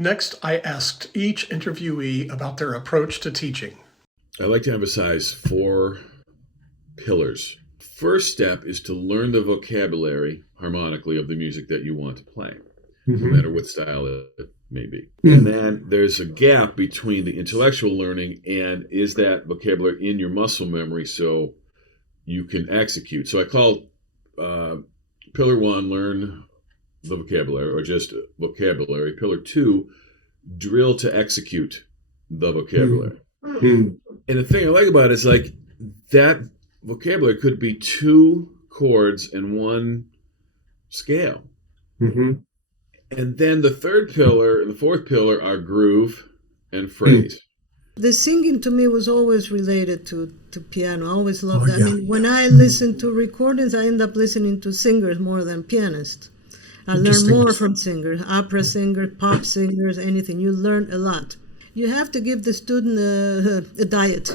Next, I asked each interviewee about their approach to teaching. I like to emphasize 4 pillars. First step is to learn the vocabulary harmonically of the music that you want to play, no matter what style it may be. And then there's a gap between the intellectual learning and is that vocabulary in your muscle memory so you can execute. So I call pillar 1, learn the vocabulary or just vocabulary. Pillar 2, drill to execute the vocabulary. And the thing I like about it is like that vocabulary could be 2 chords and 1 scale. And then the third pillar and the fourth pillar are groove and phrase. The singing to me was always related to piano. I always loved that. Yeah. I mean, when I listen to recordings, I end up listening to singers more than pianists. I learn more from singers, opera singers, pop singers, anything. You learn a lot. You have to give the student a diet.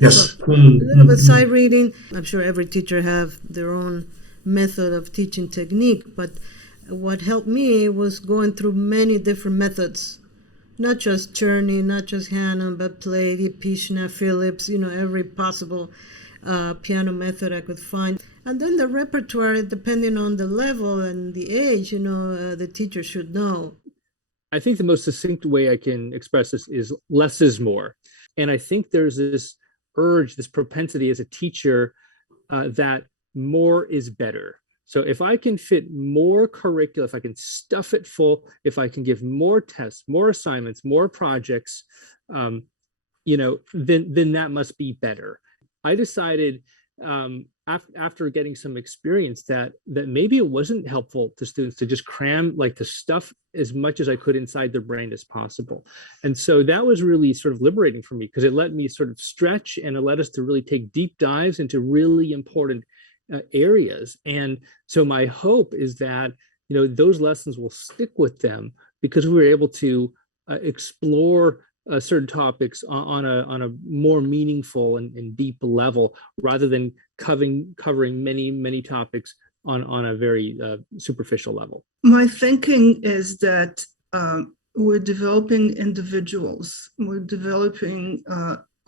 Yes. So, a little bit sight reading. I'm sure every teacher have their own method of teaching technique, but what helped me was going through many different methods. Not just Czerny, not just Hanon, but Plaidy, Pichna, Phillips, every possible piano method I could find. And then the repertoire, depending on the level and the age, the teacher should know. I think the most succinct way I can express this is less is more. And I think there's this urge, this propensity as a teacher that more is better. So if I can fit more curricula, if I can stuff it full, if I can give more tests, more assignments, more projects, then that must be better. I decided after getting some experience that maybe it wasn't helpful to students to just cram, like to stuff as much as I could inside their brain as possible. And so that was really sort of liberating for me because it let me sort of stretch and it led us to really take deep dives into really important areas. And so my hope is that, those lessons will stick with them because we were able to explore certain topics on a more meaningful and deep level rather than covering many topics on a very superficial level. My thinking is that we're developing individuals, we're developing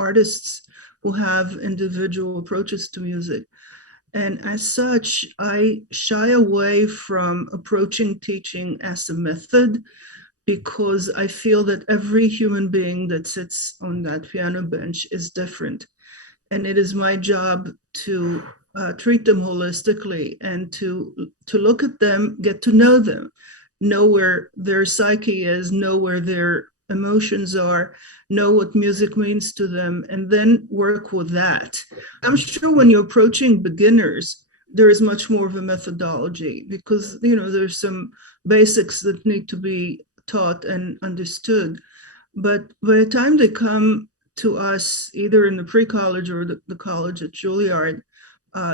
artists who have individual approaches to music. And as such, I shy away from approaching teaching as a method because I feel that every human being that sits on that piano bench is different. And it is my job to treat them holistically and to look at them, get to know where their psyche is, know where their emotions are, know what music means to them, and then work with that. I'm sure when you're approaching beginners, there is much more of a methodology because, there's some basics that need to be taught and understood. But by the time they come to us, either in the pre-college or the college at Juilliard,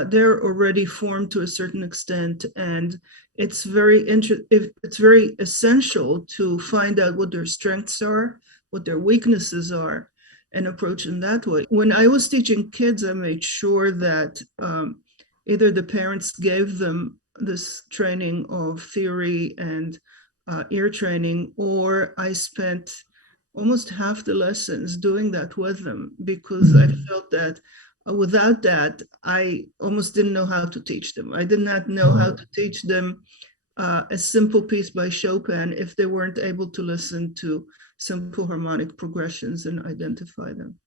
they're already formed to a certain extent, and it's very essential to find out what their strengths are, what their weaknesses are, and approach them that way. When I was teaching kids, I made sure that either the parents gave them this training of theory and ear training, or I spent almost half the lessons doing that with them because I felt that without that, I almost didn't know how to teach them. I did not know how to teach them a simple piece by Chopin if they weren't able to listen to simple harmonic progressions and identify them.